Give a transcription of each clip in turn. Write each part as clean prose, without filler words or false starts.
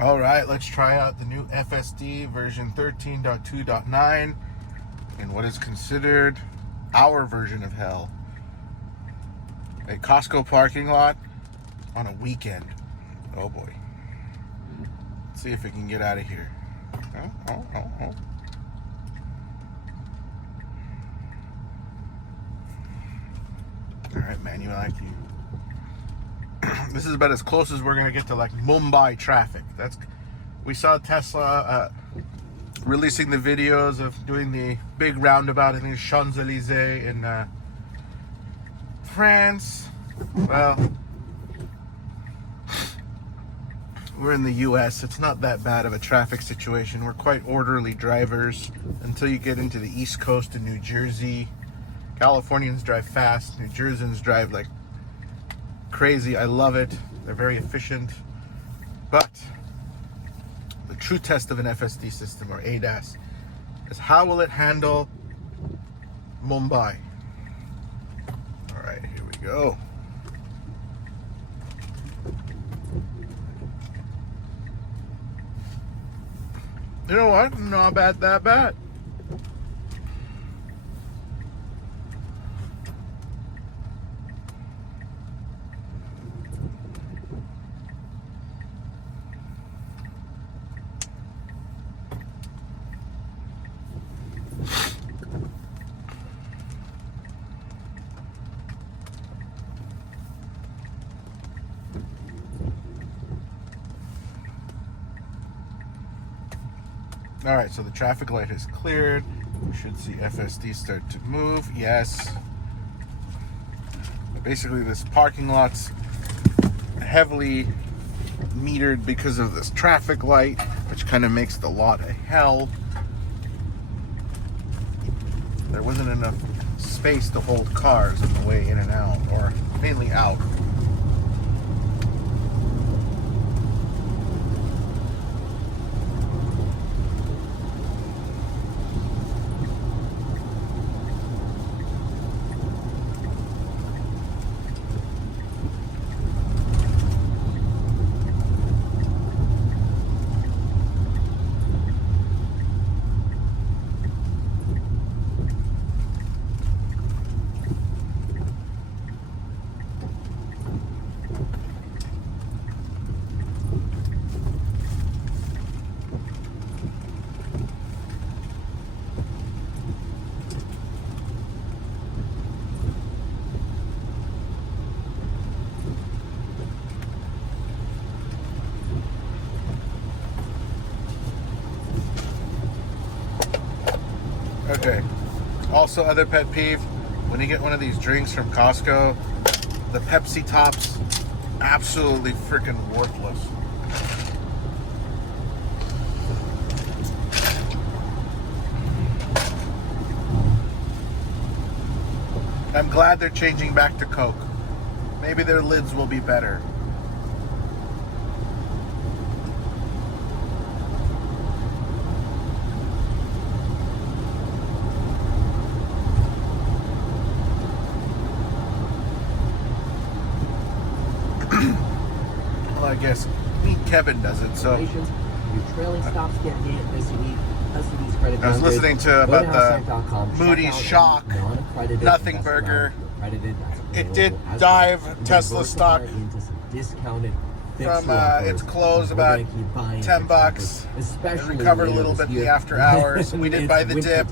All right, let's try out the new FSD version 13.2.9 in what is considered our version of hell. A Costco parking lot on a weekend. Oh boy. Let's see if we can get out of here. Oh. All right, man, you like you. This is about as close as we're gonna get to like Mumbai traffic. We saw Tesla releasing the videos of doing the big roundabout in the Champs-Elysees in France. Well, we're in the US. It's not that bad of a traffic situation. We're quite orderly drivers until you get into the East Coast in New Jersey. Californians drive fast. New Jerseyans drive like crazy. I love it. They're very efficient. But the true test of an FSD system, or ADAS, is how will it handle Mumbai? All right, here we go. You know what? Not bad, that bad. All right, so the traffic light has cleared. We should see FSD start to move. Yes. Basically, this parking lot's heavily metered because of this traffic light, which kind of makes the lot a hell. There wasn't enough space to hold cars on the way in and out, or mainly out. Okay. Also, other pet peeve, when you get one of these drinks from Costco, the Pepsi tops, absolutely freaking worthless. I'm glad they're changing back to Coke. Maybe their lids will be better. Well, I guess Kevin does it, so. Your trailing stops get hit this week. I was listening to about the Moody's shock, nothing burger. It did dive Tesla stock from its close about $10. It recovered a little bit in the after hours. We did buy the dip.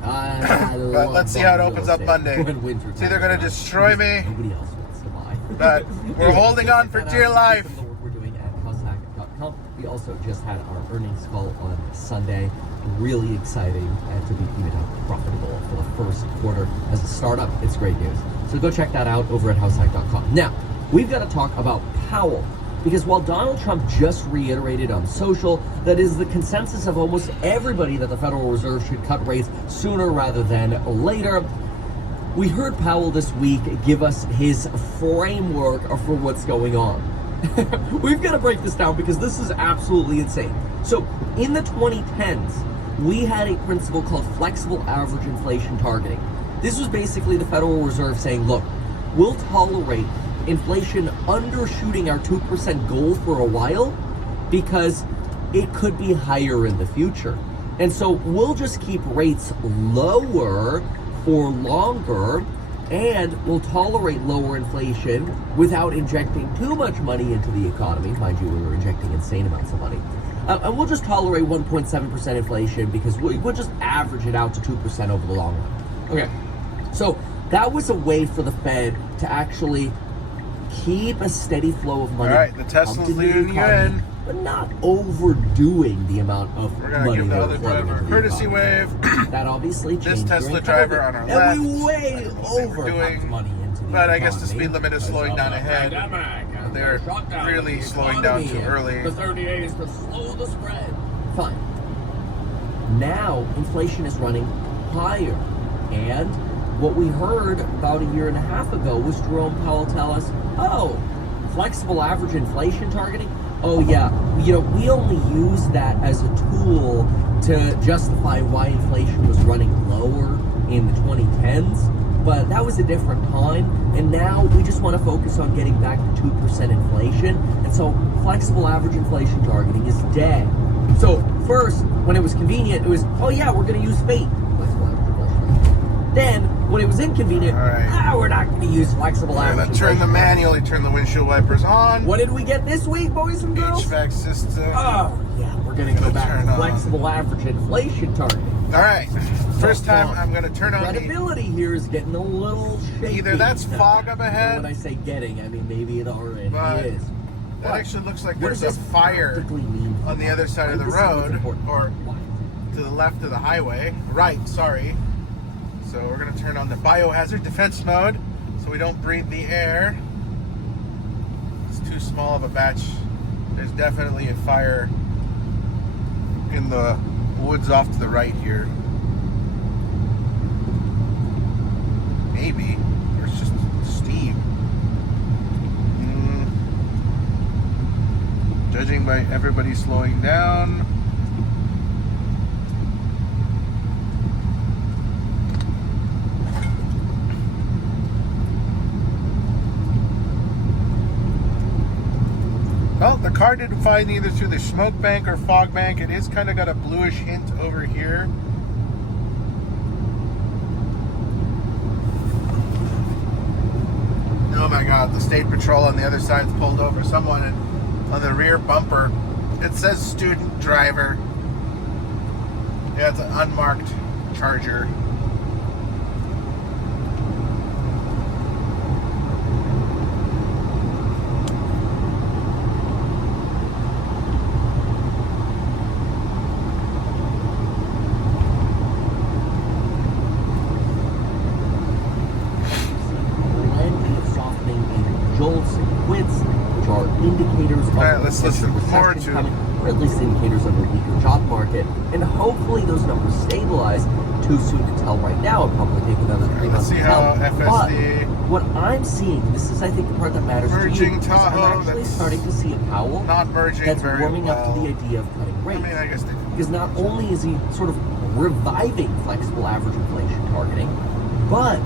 But let's see how it opens up Monday. It's either going to destroy me, but we're holding on for dear life. We also just had our earnings call on Sunday. Really exciting to be EBITDA profitable for the first quarter. As a startup, it's great news. So go check that out over at househack.com. Now, we've got to talk about Powell, because while Donald Trump just reiterated on social that is the consensus of almost everybody that the Federal Reserve should cut rates sooner rather than later, we heard Powell this week give us his framework for what's going on. We've got to break this down because this is absolutely insane. So in the 2010s, we had a principle called flexible average inflation targeting. This was basically the Federal Reserve saying, look, we'll tolerate inflation undershooting our 2% goal for a while, because it could be higher in the future. And so we'll just keep rates lower for longer, and we'll tolerate lower inflation without injecting too much money into the economy. Mind you, we were injecting insane amounts of money. And we'll just tolerate 1.7% inflation because we'll just average it out to 2% over the long run. Okay, so that was a way for the Fed to actually keep a steady flow of money. All right, the Tesla's leading you in. But not overdoing the amount of We're gonna money give the that other we're flooding driver a into the courtesy economy. wave. That obviously changed. This Tesla during driver COVID. on our and left. we way I don't know what they were over pumped doing, money into the But I economy. guess the speed limit is slowing down ahead. They're really slowing down too early. The 38 is to slow the spread. Fine. Now inflation is running higher, and what we heard about a year and a half ago was Jerome Powell tell us, "Oh, flexible average inflation targeting. Oh yeah, we only use that as a tool to justify why inflation was running lower in the 2010s, but that was a different time, and now we just want to focus on getting back to 2% inflation, and so flexible average inflation targeting is dead." So first, when it was convenient, it was, oh yeah, we're going to use FATE, flexible average inflation. Then, when it was inconvenient, we're not going to use flexible average inflation. Turn the manually, turn the windshield wipers on. What did we get this week, boys and girls? HVAC system. Oh, yeah, we're going to go back to flexible average inflation targeting. All right, first time I'm going to turn on credibility here is getting a little shaky. Either that's fog up ahead. When I say getting, I mean maybe it already is. That actually looks like there's a fire on the other side of the road, or to the left of the highway. Right, sorry. So we're going to turn on the biohazard defense mode so we don't breathe the air. It's too small of a batch. There's definitely a fire in the woods off to the right here. Maybe. Or it's just steam. Judging by everybody slowing down. Well, the car didn't find either through the smoke bank or fog bank. It is kind of got a bluish hint over here. Oh my God, the state patrol on the other side's pulled over someone, and on the rear bumper, it says student driver. Yeah, it's an unmarked Charger. Indicators of let's listen more to coming, or at least indicators of a weaker job market, and hopefully those numbers stabilize. Too soon to tell right now. It'll probably take another 3 months. Let's see how FSD. But what I'm seeing, this is I think the part that matters merging to you. Tahoe, I'm actually starting to see a Powell not merging that's very warming well. up to the idea of cutting rates. I mean, I guess because not only is he sort of reviving flexible average inflation targeting, but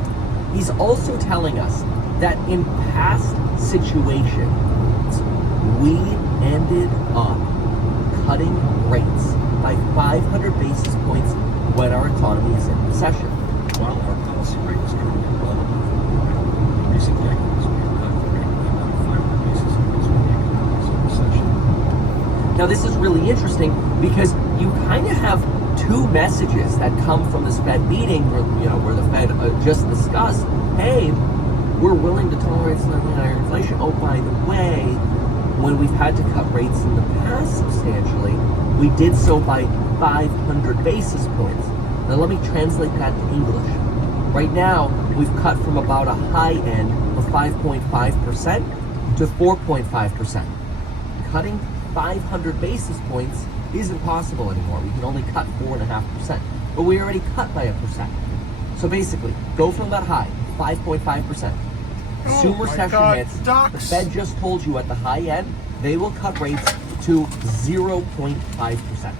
he's also telling us that in past situations, we ended up cutting rates by 500 basis points when our economy is in recession. While our policy rate is currently well above recent decades, we have cut the rate by about 500 basis points when the economy is in recession. Now this is really interesting because you kind of have two messages that come from this Fed meeting where the Fed just discussed, hey, we're willing to tolerate slightly higher inflation. Oh, by the way, when we've had to cut rates in the past substantially, we did so by 500 basis points. Now let me translate that to English. Right now, we've cut from about a high end of 5.5% to 4.5%. Cutting 500 basis points isn't possible anymore. We can only cut 4.5%, but we already cut by 1%. So basically, go from that high, 5.5%. Soon recession hits. The Fed just told you at the high end, they will cut rates to 0.5%.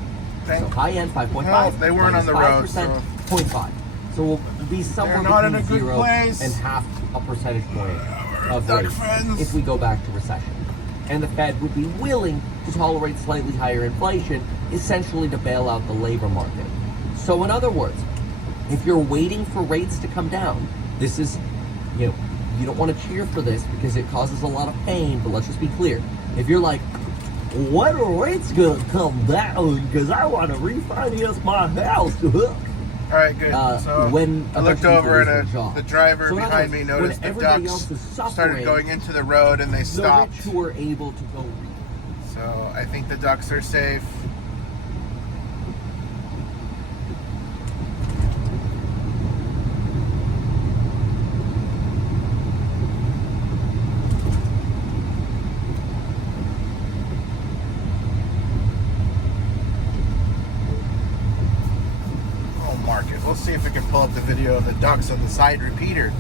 So high end 5.5. Well, they weren't on the road, 0.5. So we'll be somewhere between 0 and half a percentage point of rates if we go back to recession. and the Fed would be willing to tolerate slightly higher inflation, essentially to bail out the labor market. So in other words, if you're waiting for rates to come down, this is, you don't want to cheer for this because it causes a lot of pain, but let's just be clear. If you're like, when are rates gonna come down? Because I want to refinance my house. All right, good. So when I looked over and the driver So behind me noticed the ducks started going into the road and they stopped. The rich were able to go. So I think the ducks are safe. We'll see if we can pull up the video of the ducks on the side repeater.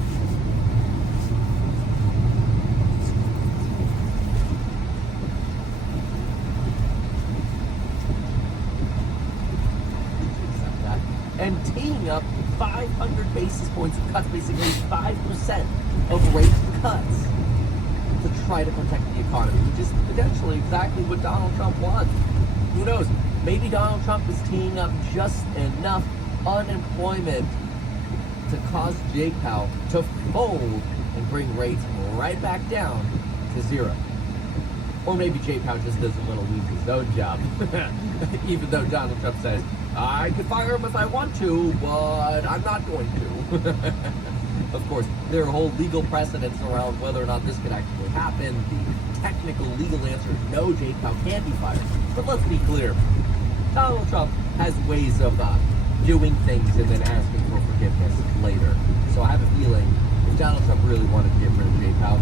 And teeing up 500 basis points of cuts, basically 5% of rate cuts to try to protect the economy, which is potentially exactly what Donald Trump wants. Who knows? Maybe Donald Trump is teeing up just enough unemployment to cause J-Pow to fold and bring rates right back down to zero. Or maybe J-Pow just doesn't want to lose his own job. Even though Donald Trump says, I could fire him if I want to, but I'm not going to. Of course, there are whole legal precedents around whether or not this could actually happen. The technical legal answer is no, J-Pow can't be fired. But let's be clear, Donald Trump has ways of doing things and then asking for forgiveness later. So I have a feeling if Donald Trump really wanted to get rid of J-Pow,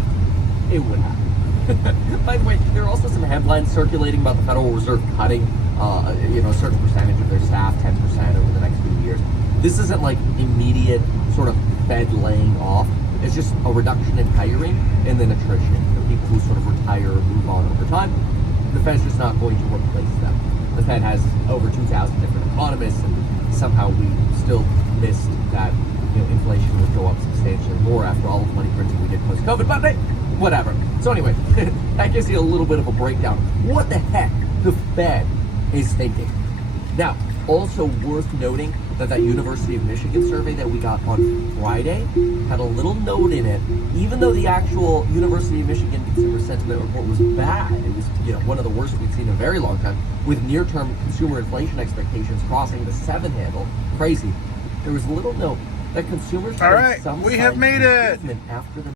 it would happen. By the way, there are also some headlines circulating about the Federal Reserve cutting a certain percentage of their staff, 10% over the next few years. This isn't like immediate sort of Fed laying off. It's just a reduction in hiring and then attrition. The people who sort of retire or move on over time, the Fed's just not going to replace them. The Fed has over 2,000 different economists, and somehow we still missed that inflation would go up substantially more after all the money printing we did post-COVID, but hey, whatever. So anyway, that gives you a little bit of a breakdown. What the heck the Fed is thinking. Now, also worth noting that University of Michigan survey that we got on Friday had a little note in it. Even though the actual University of Michigan consumer sentiment report was bad, it was one of the worst we've seen in a very long time, with near-term consumer inflation expectations crossing the 7 handle. Crazy. There was a little note that consumers all right, we have made it after the